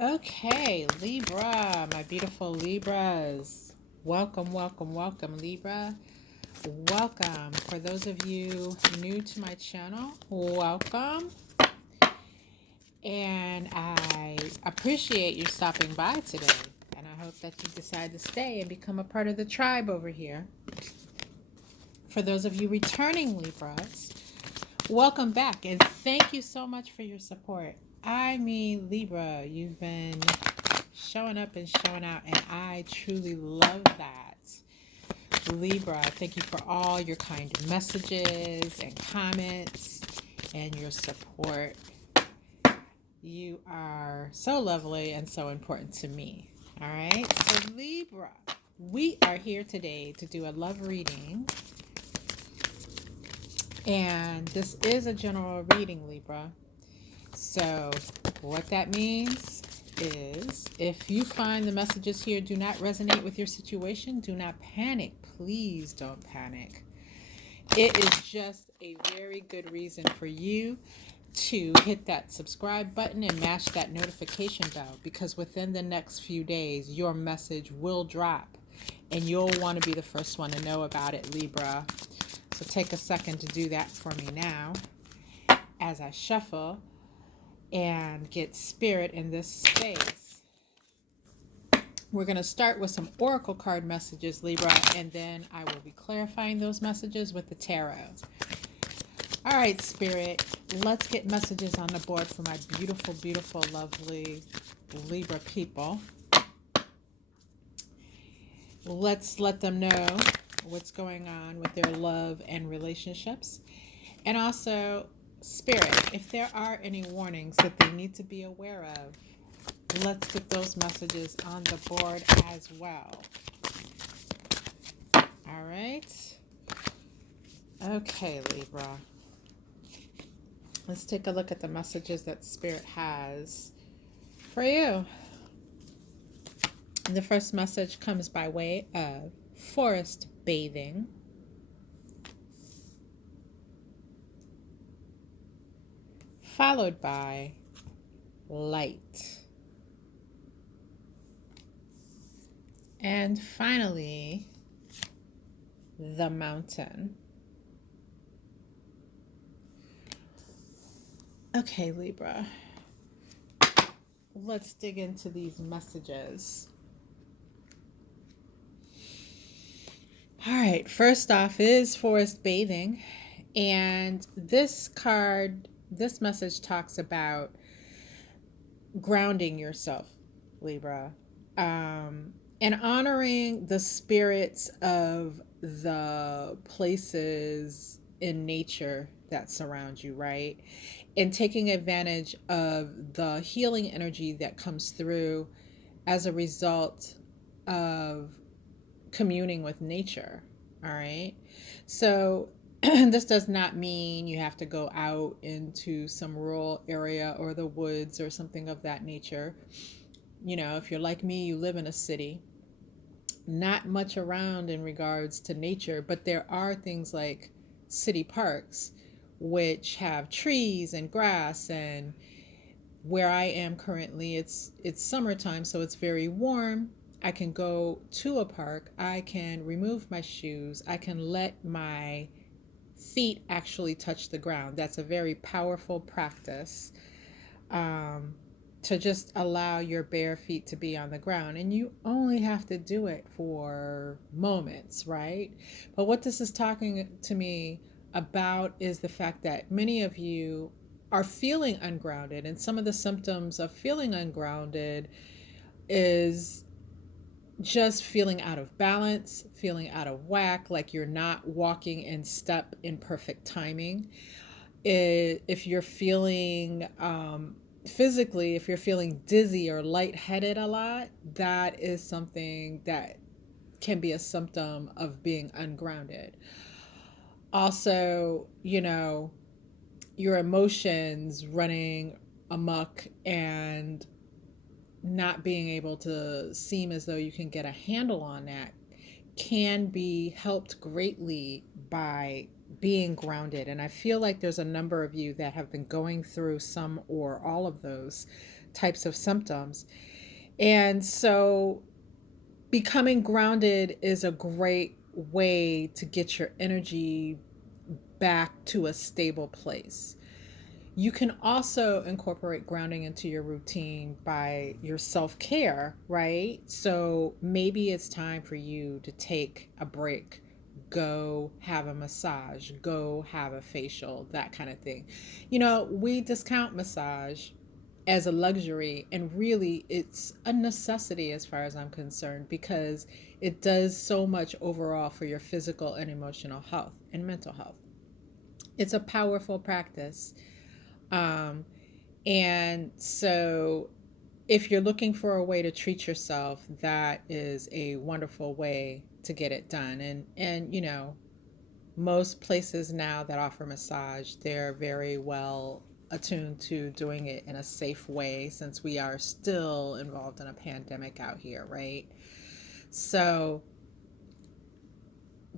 Okay, Libra, my beautiful Libras. Welcome, welcome, welcome, Libra. Welcome. For those of you new to my channel, welcome. And I appreciate you stopping by today. And I hope that you decide to stay and become a part of the tribe over here. For those of you returning Libras, welcome back. And thank you so much for your support. I mean, Libra, you've been showing up and showing out, and I truly love that. Libra, thank you for all your kind messages and comments and your support. You are so lovely and so important to me. All right, so Libra, we are here today to do a love reading, and this is a general reading, Libra. So, what that means is if you find the messages here do not resonate with your situation, do not panic. Please don't panic. It is just a very good reason for you to hit that subscribe button and mash that notification bell, because within the next few days, your message will drop and you'll want to be the first one to know about it, Libra. So take a second to do that for me now as I shuffle and get spirit in this space. We're going to start with some oracle card messages, Libra, and then I will be clarifying those messages with the tarot. All right, spirit, let's get messages on the board for my beautiful, beautiful, lovely Libra people. Let's let them know what's going on with their love and relationships. And also, spirit, if there are any warnings that they need to be aware of, let's get those messages on the board as well. All right. Okay, Libra. Let's take a look at the messages that Spirit has for you. The first message comes by way of forest bathing. Followed by light. And finally, the mountain. Okay, Libra. Let's dig into these messages. All right, first off is forest bathing. And this card, this message talks about grounding yourself, Libra, and honoring the spirits of the places in nature that surround you, right? And taking advantage of the healing energy that comes through as a result of communing with nature. All right. So this does not mean you have to go out into some rural area or the woods or something of that nature. You know, if you're like me, you live in a city, not much around in regards to nature, but there are things like city parks, which have trees and grass. And where I am currently, it's summertime, so it's very warm. I can go to a park, I can remove my shoes, I can let my feet actually touch the ground. That's a very powerful practice, um, to just allow your bare feet to be on the ground. And you only have to do it for moments, right? But what this is talking to me about is the fact that many of you are feeling ungrounded. And some of the symptoms of feeling ungrounded is just feeling out of balance, feeling out of whack, like you're not walking in step in perfect timing. If you're feeling physically, if you're feeling dizzy or lightheaded a lot, that is something that can be a symptom of being ungrounded. Also, your emotions running amok and not being able to seem as though you can get a handle on that can be helped greatly by being grounded. And I feel like there's a number of you that have been going through some or all of those types of symptoms. And so becoming grounded is a great way to get your energy back to a stable place. You can also incorporate grounding into your routine by your self care, right? So maybe it's time for you to take a break, go have a massage, go have a facial, that kind of thing. We discount massage as a luxury, and really it's a necessity as far as I'm concerned, because it does so much overall for your physical and emotional health and mental health. It's a powerful practice. Um, and so, if you're looking for a way to treat yourself, that is a wonderful way to get it done. And most places now that offer massage, they're very well attuned to doing it in a safe way, since we are still involved in a pandemic out here, right? So,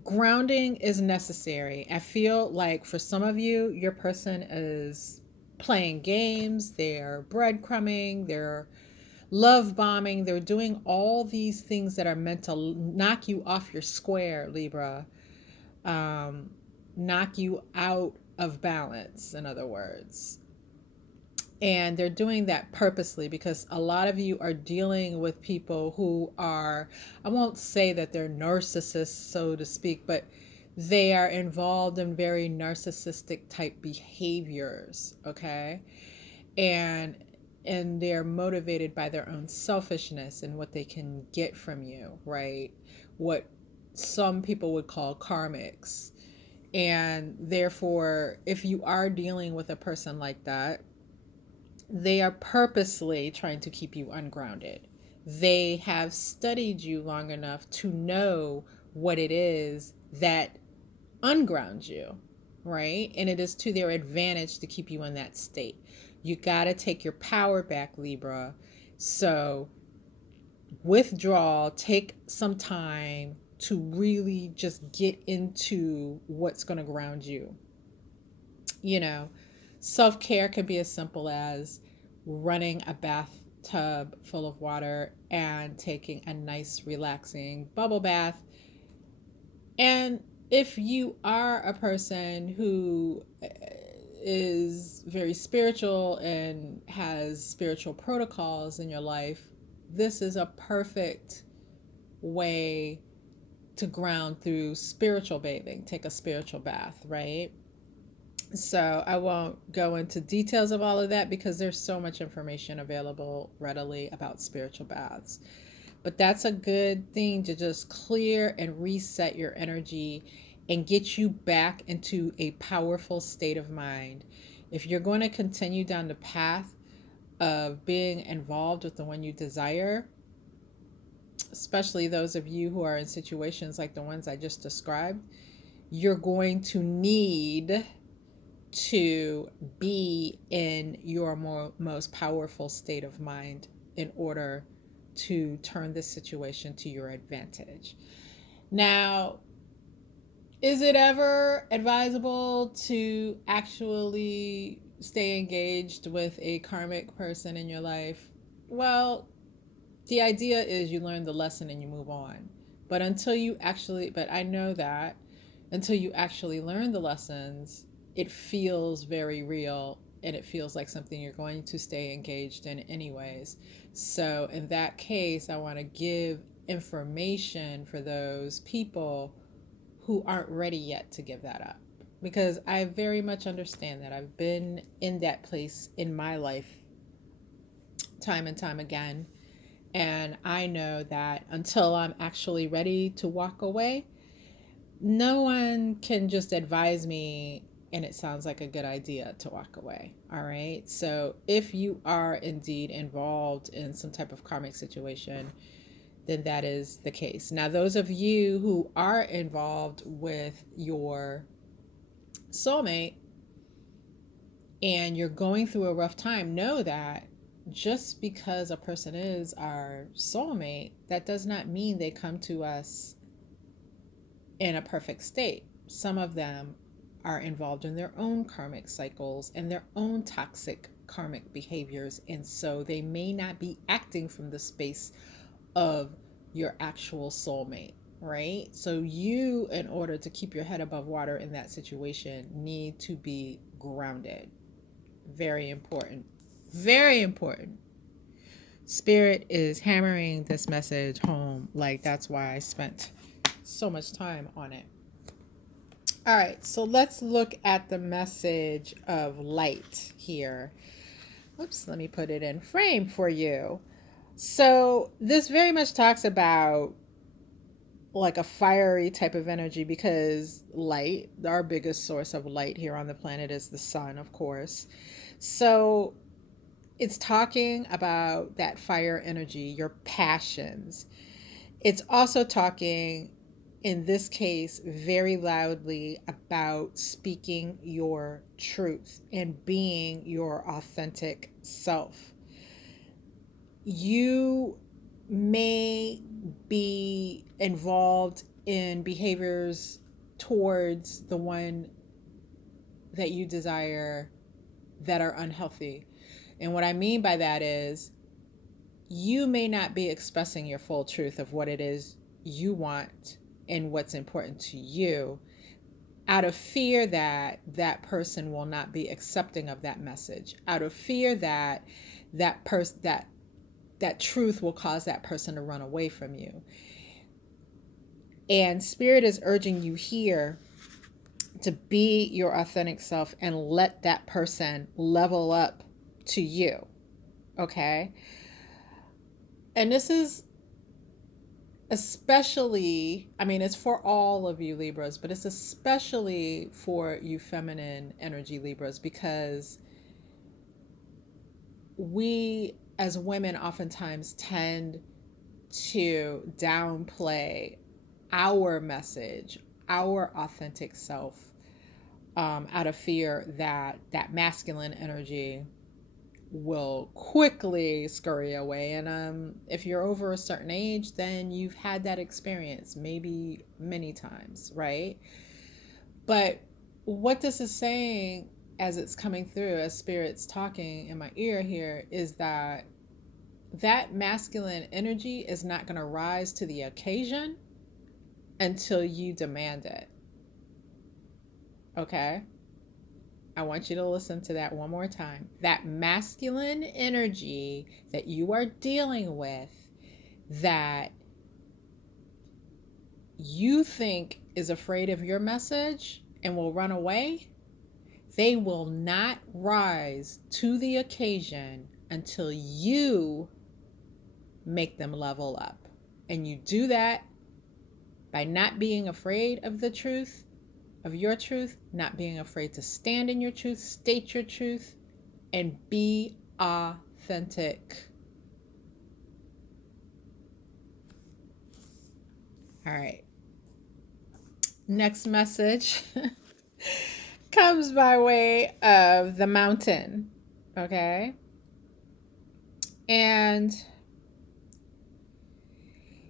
grounding is necessary. I feel like for some of you, your person is playing games, they're breadcrumbing, they're love bombing, they're doing all these things that are meant to knock you off your square, Libra, um, knock you out of balance, in other words. And they're doing that purposely, because a lot of you are dealing with people who are, I won't say that they're narcissists, so to speak, but they are involved in very narcissistic type behaviors, okay? And they're motivated by their own selfishness and what they can get from you, right? What some people would call karmics. And therefore, if you are dealing with a person like that, they are purposely trying to keep you ungrounded. They have studied you long enough to know what it is that ungrounds you, right? And it is to their advantage to keep you in that state. You got to take your power back, Libra. So withdraw, take some time to really just get into what's going to ground you. You know, self care can be as simple as running a bathtub full of water and taking a nice, relaxing bubble bath. And if you are a person who is very spiritual and has spiritual protocols in your life, this is a perfect way to ground through spiritual bathing. Take a spiritual bath, right? So I won't go into details of all of that, because there's so much information available readily about spiritual baths. But that's a good thing to just clear and reset your energy and get you back into a powerful state of mind. If you're going to continue down the path of being involved with the one you desire, especially those of you who are in situations like the ones I just described, you're going to need to be in your most powerful state of mind in order to turn this situation to your advantage. Now, is it ever advisable to actually stay engaged with a karmic person in your life? Well, the idea is you learn the lesson and you move on. But I know that until you actually learn the lessons, it feels very real and it feels like something you're going to stay engaged in anyways. So in that case, I want to give information for those people who aren't ready yet to give that up, because I very much understand that. I've been in that place in my life time and time again. And I know that until I'm actually ready to walk away, no one can just advise me and it sounds like a good idea to walk away. All right. So if you are indeed involved in some type of karmic situation, then that is the case. Now, those of you who are involved with your soulmate and you're going through a rough time, know that just because a person is our soulmate, that does not mean they come to us in a perfect state. Some of them are involved in their own karmic cycles and their own toxic karmic behaviors. And so they may not be acting from the space of your actual soulmate, right? So you, in order to keep your head above water in that situation, need to be grounded. Very important. Very important. Spirit is hammering this message home. Like, that's why I spent so much time on it. All right, so let's look at the message of light here. Oops, let me put it in frame for you. So this very much talks about like a fiery type of energy, because light, our biggest source of light here on the planet, is the sun, of course. So it's talking about that fire energy, your passions. It's also talking, in this case, very loudly about speaking your truth and being your authentic self. You may be involved in behaviors towards the one that you desire that are unhealthy. And what I mean by that is, you may not be expressing your full truth of what it is you want and what's important to you, out of fear that that person will not be accepting of that message, out of fear that that truth will cause that person to run away from you. And Spirit is urging you here to be your authentic self and let that person level up to you. Okay? And this is especially, I mean, it's for all of you Libras, but it's especially for you feminine energy Libras, because we as women oftentimes tend to downplay our message, our authentic self, out of fear that that masculine energy will quickly scurry away. And if you're over a certain age, then you've had that experience maybe many times, right? But what this is saying, as it's coming through, as Spirit's talking in my ear here, is that that masculine energy is not going to rise to the occasion until you demand it. Okay? I want you to listen to that one more time. That masculine energy that you are dealing with, that you think is afraid of your message and will run away, they will not rise to the occasion until you make them level up. And you do that by not being afraid of the truth, of your truth, not being afraid to stand in your truth, state your truth, and be authentic. All right. Next message comes by way of the mountain. Okay. And,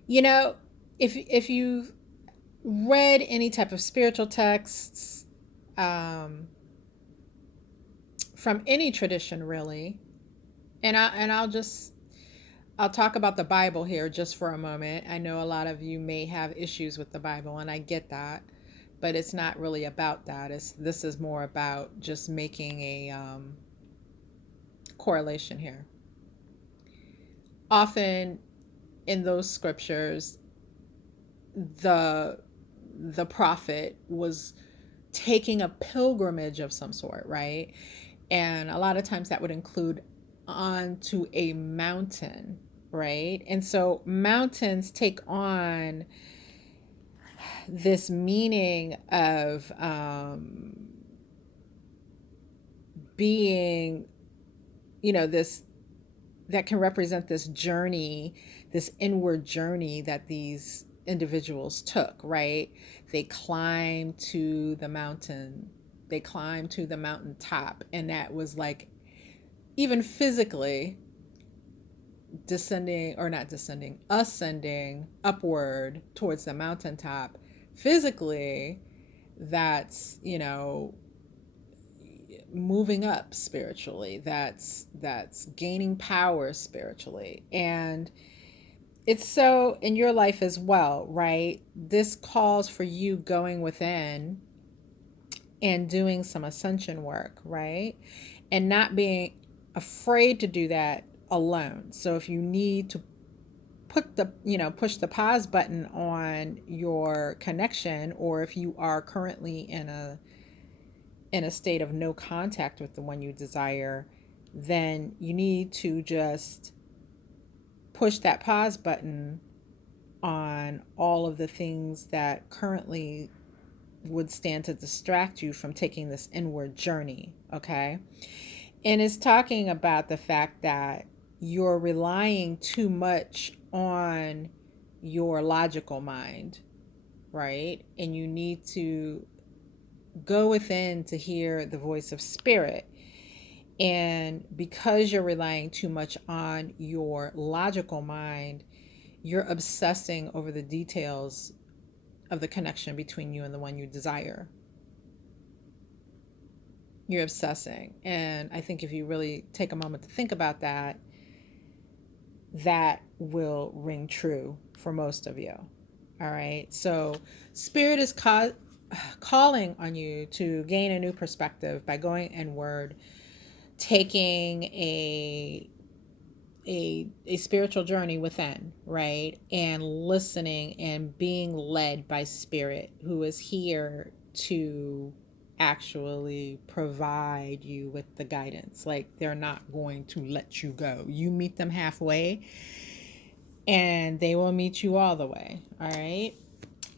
you know, if you've read any type of spiritual texts, from any tradition really, and I'll talk about the Bible here just for a moment. I know a lot of you may have issues with the Bible, and I get that, but it's not really about that. This is more about just making a correlation here. Often in those scriptures, the prophet was taking a pilgrimage of some sort, right? And a lot of times that would include onto a mountain, right? And so mountains take on this meaning of being, this, that can represent this journey, this inward journey that these individuals took, right? They climbed to the mountain, they climbed to the mountaintop, and that was like, even physically ascending upward towards the mountaintop. Physically, that's, moving up spiritually, that's gaining power spiritually. And it's so in your life as well, right? This calls for you going within and doing some ascension work, right? And not being afraid to do that alone. So if you need to push the pause button on your connection, or if you are currently in a state of no contact with the one you desire, then you need to just push that pause button on all of the things that currently would stand to distract you from taking this inward journey, okay? And it's talking about the fact that you're relying too much on your logical mind, right? And you need to go within to hear the voice of spirit. And because you're relying too much on your logical mind, you're obsessing over the details of the connection between you and the one you desire. You're obsessing. And I think if you really take a moment to think about that, that will ring true for most of you. All right. So, Spirit is calling on you to gain a new perspective by going inward, taking a spiritual journey within, right? And listening and being led by Spirit, who is here to actually provide you with the guidance. Like, they're not going to let you go. You meet them halfway and they will meet you all the way. All right.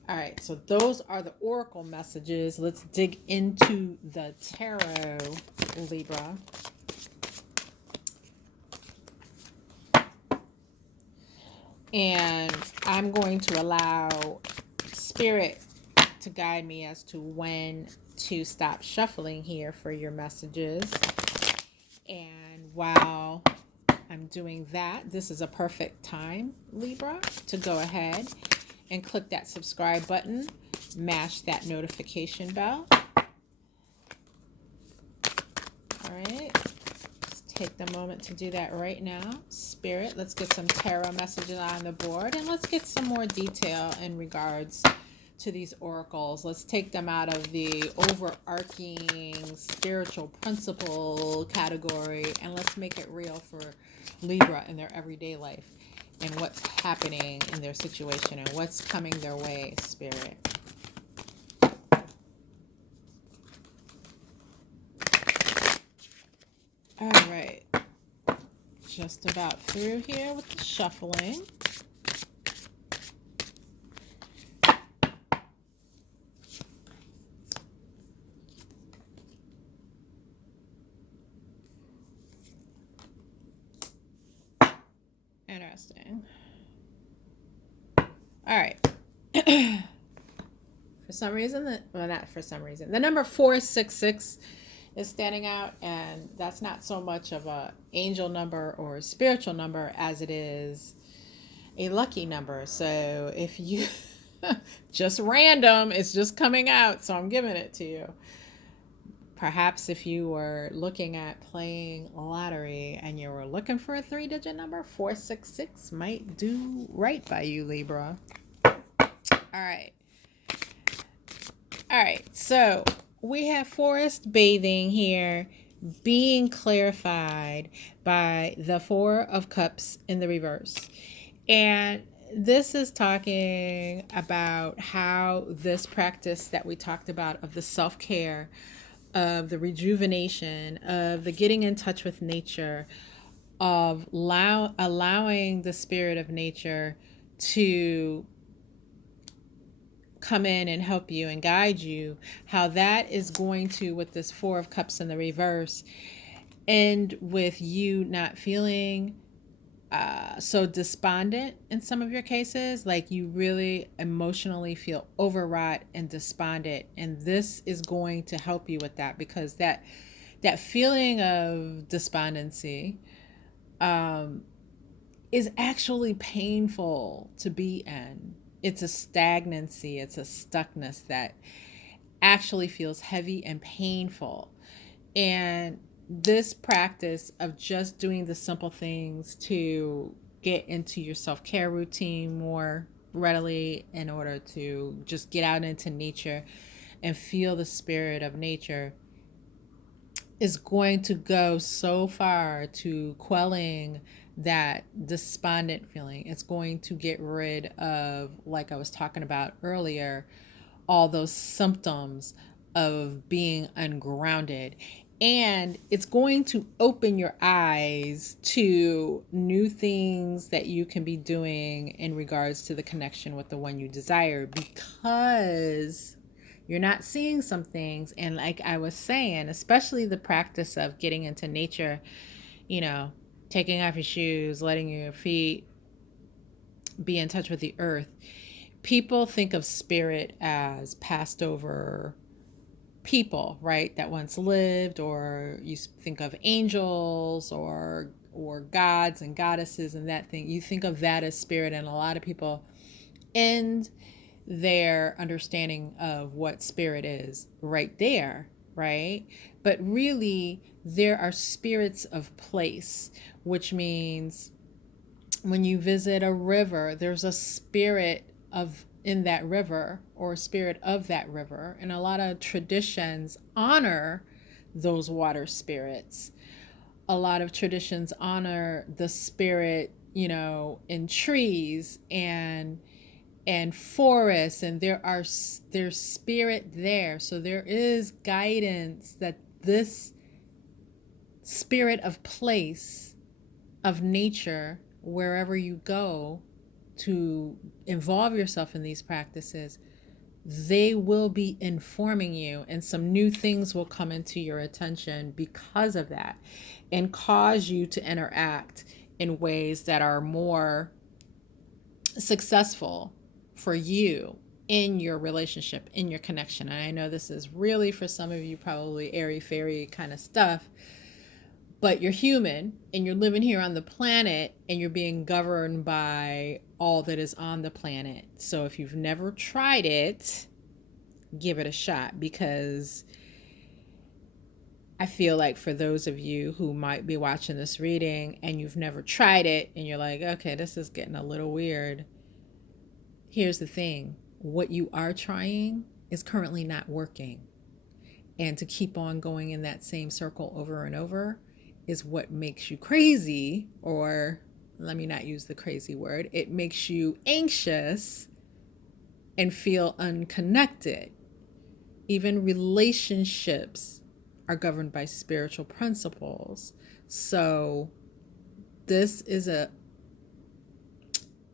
All right. So those are the oracle messages. Let's dig into the tarot, Libra. And I'm going to allow Spirit to guide me as to when to stop shuffling here for your messages. And while I'm doing that, this is a perfect time, Libra, to go ahead and click that subscribe button, mash that notification bell. All right. Take the moment to do that right now. Spirit, let's get some tarot messages on the board, and let's get some more detail in regards to these oracles. Let's take them out of the overarching spiritual principle category, and let's make it real for Libra in their everyday life and what's happening in their situation and what's coming their way, Spirit. All right. Just about through here with the shuffling. Interesting. All right. For some reason, not for some reason, the number 466 is standing out, and that's not so much of a angel number or a spiritual number as it is a lucky number. So if you just random, it's just coming out, so I'm giving it to you. Perhaps if you were looking at playing lottery and you were looking for a 3-digit number, 466 might do right by you, Libra. All right. All right. So we have forest bathing here being clarified by the 4 of Cups in the reverse. And this is talking about how this practice that we talked about of the self-care, of the rejuvenation, of the getting in touch with nature, of allowing the spirit of nature to come in and help you and guide you, how that is going to, with this 4 of Cups in the reverse, end with you not feeling so despondent in some of your cases, like you really emotionally feel overwrought and despondent, and this is going to help you with that, because that feeling of despondency is actually painful to be in. It's a stagnancy, it's a stuckness that actually feels heavy and painful. And this practice of just doing the simple things to get into your self-care routine more readily, in order to just get out into nature and feel the spirit of nature, is going to go so far to quelling that despondent feeling. It's going to get rid of, like I was talking about earlier, all those symptoms of being ungrounded. And it's going to open your eyes to new things that you can be doing in regards to the connection with the one you desire, because you're not seeing some things. And like I was saying, especially the practice of getting into nature, you know, taking off your shoes, letting your feet be in touch with the earth. People think of spirit as passed over people, right, that once lived, or you think of angels or gods and goddesses and that thing. You think of that as spirit, and a lot of people end their understanding of what spirit is right there, right? But really, there are spirits of place, which means when you visit a river, there's a spirit of in that river, or a spirit of that river. And a lot of traditions honor those water spirits. A lot of traditions honor the spirit, in trees and forests, and there's spirit there. So there is guidance that this spirit of place, of nature, wherever you go to involve yourself in these practices, they will be informing you, and some new things will come into your attention because of that, and cause you to interact in ways that are more successful for you in your relationship, in your connection. And I know this is really, for some of you, probably airy-fairy kind of stuff, but you're human and you're living here on the planet, and you're being governed by all that is on the planet. So if you've never tried it, give it a shot, because I feel like for those of you who might be watching this reading and you've never tried it and you're like, okay, this is getting a little weird. Here's the thing. What you are trying is currently not working. And to keep on going in that same circle over and over is what makes you crazy, or let me not use the crazy word. It makes you anxious and feel unconnected. Even relationships are governed by spiritual principles. So this is a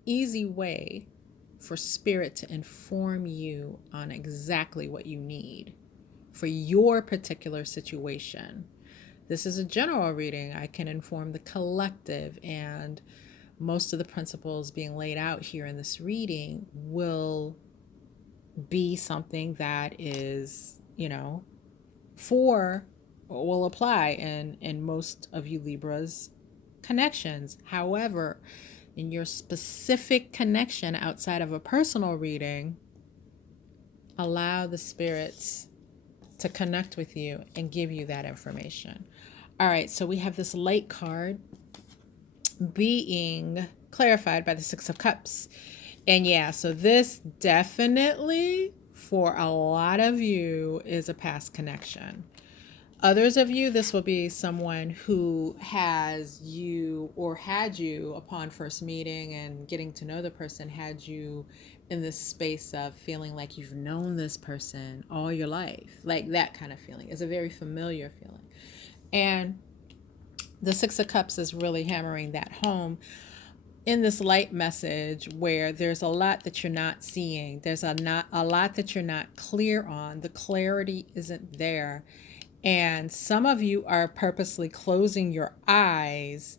easy way for spirit to inform you on exactly what you need for your particular situation. This is a general reading. I can inform the collective, and most of the principles being laid out here in this reading will be something that is, will apply in most of you Libras connections. However, in your specific connection outside of a personal reading, allow the spirits to connect with you and give you that information. All right, so we have this light card being clarified by the Six of Cups. And yeah, so this definitely, for a lot of you, is a past connection. Others of you, this will be someone who has you, or had you upon first meeting and getting to know the person, had you in this space of feeling like you've known this person all your life. Like that kind of feeling is a very familiar feeling. And the Six of Cups is really hammering that home in this light message, where there's a lot that you're not seeing. There's a lot that you're not clear on. The clarity isn't there. And some of you are purposely closing your eyes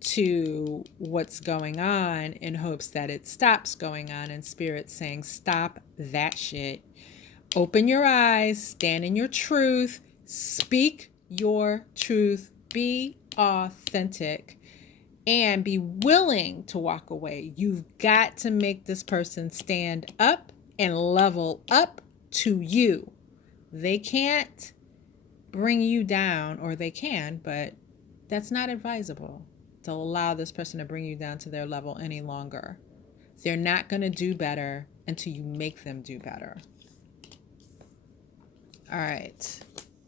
to what's going on in hopes that it stops going on, and Spirit's saying, stop that shit. Open your eyes, stand in your truth, speak your truth, be authentic, and be willing to walk away. You've got to make this person stand up and level up to you. They can't bring you down, or they can, but that's not advisable to allow this person to bring you down to their level any longer. They're not going to do better until you make them do better. All right.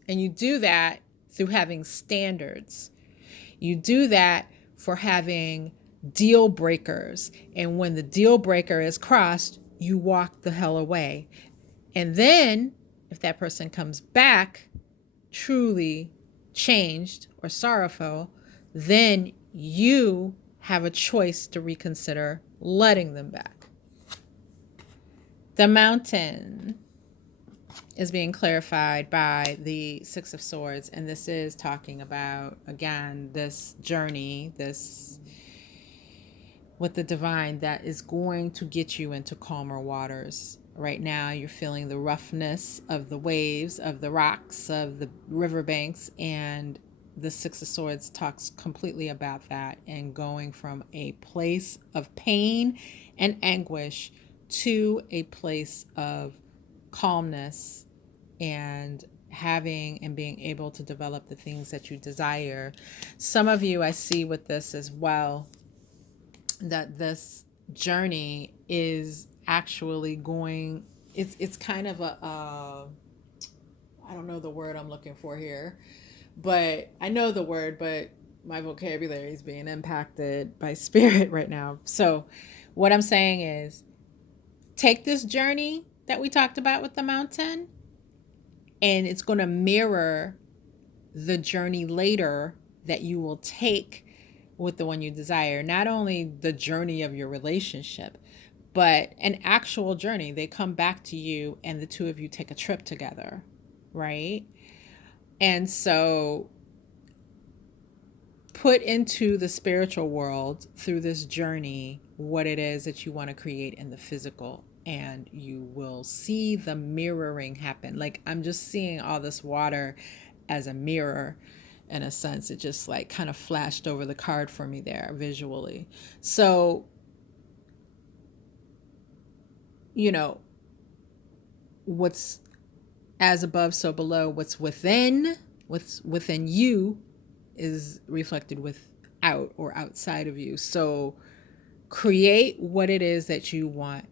And you do that through having standards. You do that for having deal breakers. And when the deal breaker is crossed, you walk the hell away. And then, if that person comes back truly changed or sorrowful, then you have a choice to reconsider letting them back. The mountain is being clarified by the Six of Swords, and this is talking about, again, this journey, this with the divine that is going to get you into calmer waters. Right now, you're feeling the roughness of the waves, of the rocks, of the riverbanks, and the Six of Swords talks completely about that, and going from a place of pain and anguish to a place of calmness and having and being able to develop the things that you desire. Some of you I see with this as well, that this journey is actually going, it's kind of a I don't know the word I'm looking for here, but I know the word, but my vocabulary is being impacted by spirit right now. So what I'm saying is, take this journey that we talked about with the mountain, and it's going to mirror the journey later that you will take with the one you desire. Not only the journey of your relationship, but an actual journey. They come back to you and the two of you take a trip together, right? And so put into the spiritual world through this journey what it is that you want to create in the physical, and you will see the mirroring happen. Like, I'm just seeing all this water as a mirror in a sense. It just like kind of flashed over the card for me there visually. So, you know, what's as above, so below. What's within you is reflected without or outside of you. So create what it is that you want.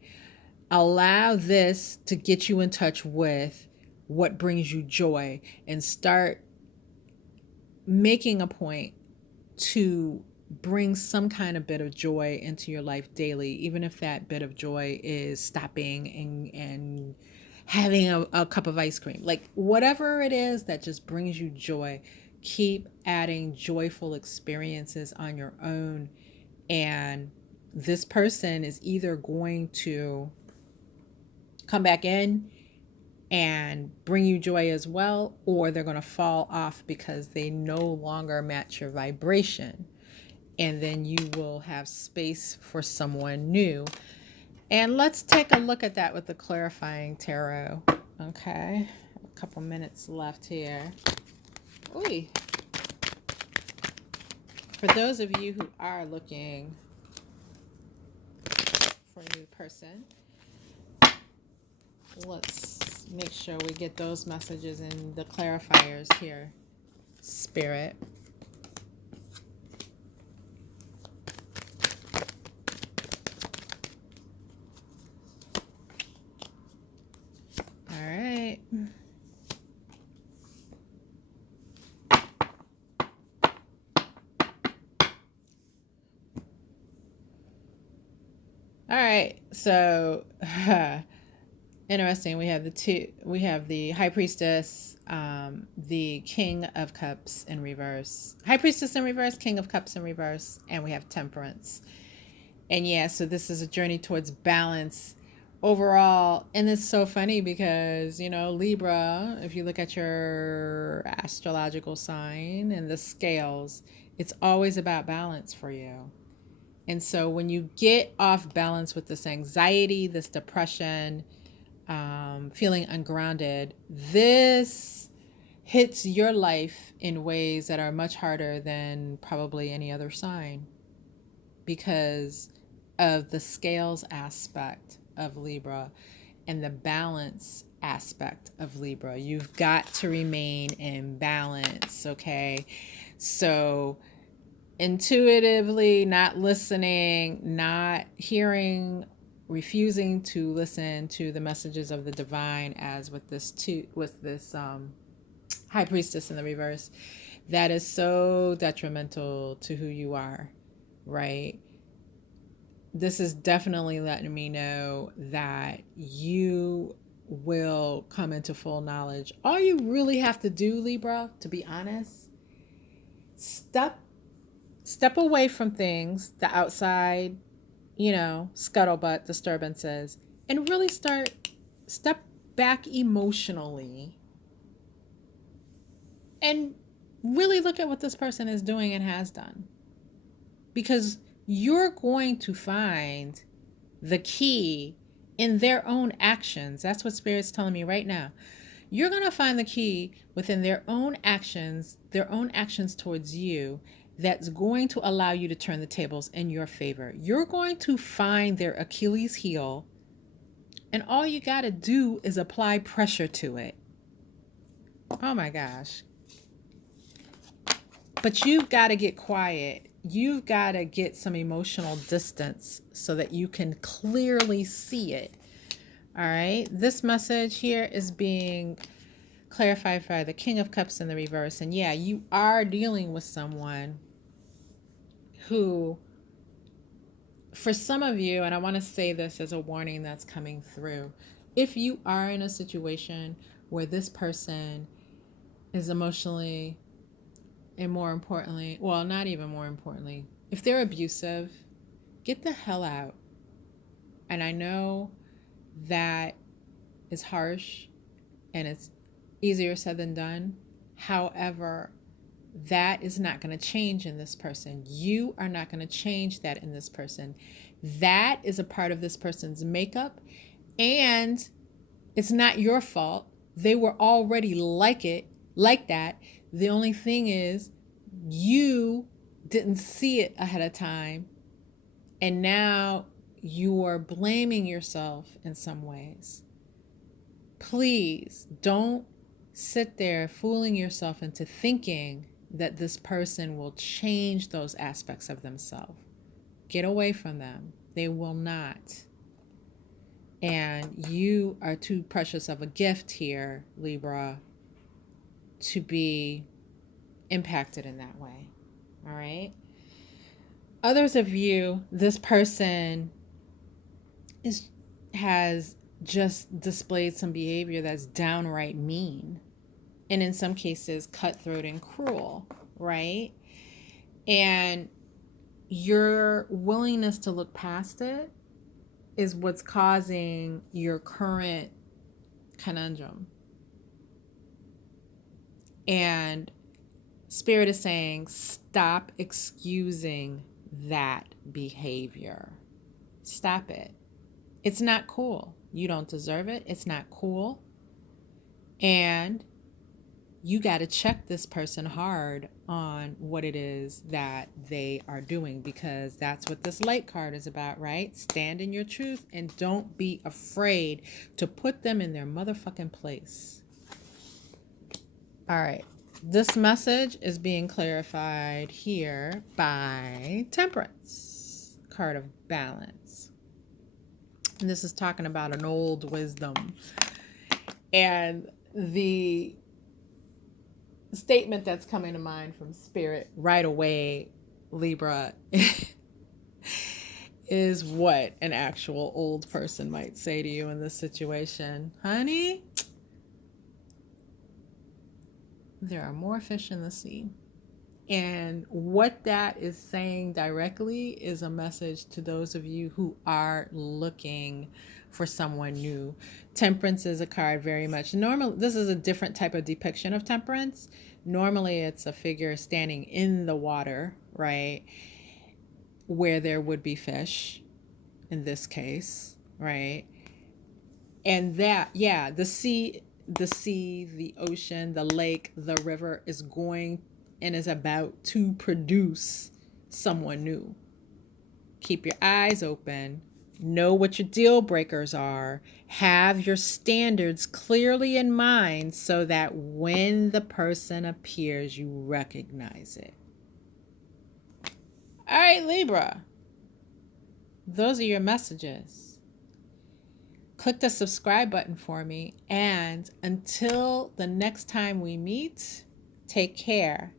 Allow this to get you in touch with what brings you joy, and start making a point to bring some kind of bit of joy into your life daily, even if that bit of joy is stopping and having a cup of ice cream. Like, whatever it is that just brings you joy, keep adding joyful experiences on your own. And this person is either going to come back in and bring you joy as well, or they're going to fall off because they no longer match your vibration. And then you will have space for someone new. And let's take a look at that with the clarifying tarot. Okay, a couple minutes left here. Ooh. For those of you who are looking for a new person, let's make sure we get those messages in the clarifiers here, Spirit. All right. All right. So interesting. We have the High Priestess, the King of Cups in reverse, High Priestess in reverse, King of Cups in reverse, and we have Temperance. And yeah, so this is a journey towards balance overall. And it's so funny because, Libra, if you look at your astrological sign and the scales, it's always about balance for you. And so when you get off balance with this anxiety, this depression, feeling ungrounded, this hits your life in ways that are much harder than probably any other sign, because of the scales aspect of Libra. and the balance aspect of Libra. You've got to remain in balance, okay? So intuitively not listening, not hearing, refusing to listen to the messages of the divine, as with this high priestess in the reverse, that is so detrimental to who you are, right? This is definitely letting me know that you will come into full knowledge. All you really have to do, Libra, to be honest, step away from things, the outside, scuttlebutt disturbances, and really step back emotionally and really look at what this person is doing and has done. Because you're going to find the key in their own actions. That's what Spirit's telling me right now. You're going to find the key within their own actions towards you, that's going to allow you to turn the tables in your favor. You're going to find their Achilles heel, and all you got to do is apply pressure to it. Oh my gosh. But you've got to get quiet. You've got to get some emotional distance so that you can clearly see it. All right. This message here is being clarified by the King of Cups in the reverse. And yeah, you are dealing with someone who, for some of you, and I want to say this as a warning that's coming through, if you are in a situation where this person is emotionally, and more importantly, well, not even more importantly, if they're abusive, get the hell out. And I know that is harsh and it's easier said than done. However, that is not going to change in this person. You are not going to change that in this person. That is a part of this person's makeup, and it's not your fault. They were already like that. The only thing is you didn't see it ahead of time, and now you are blaming yourself in some ways. Please don't sit there fooling yourself into thinking that this person will change those aspects of themselves. Get away from them. They will not. And you are too precious of a gift here, Libra, to be impacted in that way. All right? Others of you, this person has just displayed some behavior that's downright mean, and in some cases cutthroat and cruel, right? And your willingness to look past it is what's causing your current conundrum. And Spirit is saying, stop excusing that behavior. Stop it. It's not cool. You don't deserve it. It's not cool. And you got to check this person hard on what it is that they are doing, because that's what this light card is about, right? Stand in your truth and don't be afraid to put them in their motherfucking place. All right. This message is being clarified here by Temperance, card of balance. And this is talking about an old wisdom. And the statement that's coming to mind from Spirit right away, Libra, is what an actual old person might say to you in this situation. Honey, there are more fish in the sea. And what that is saying directly is a message to those of you who are looking for someone new. Temperance is a card very much normal. This is a different type of depiction of temperance. Normally it's a figure standing in the water, right? Where there would be fish in this case, right? And that, yeah, the sea, the ocean, the lake, the river is going and is about to produce someone new. Keep your eyes open. Know what your deal breakers are. Have your standards clearly in mind so that when the person appears, you recognize it. All right, Libra. Those are your messages. Click the subscribe button for me. And until the next time we meet, take care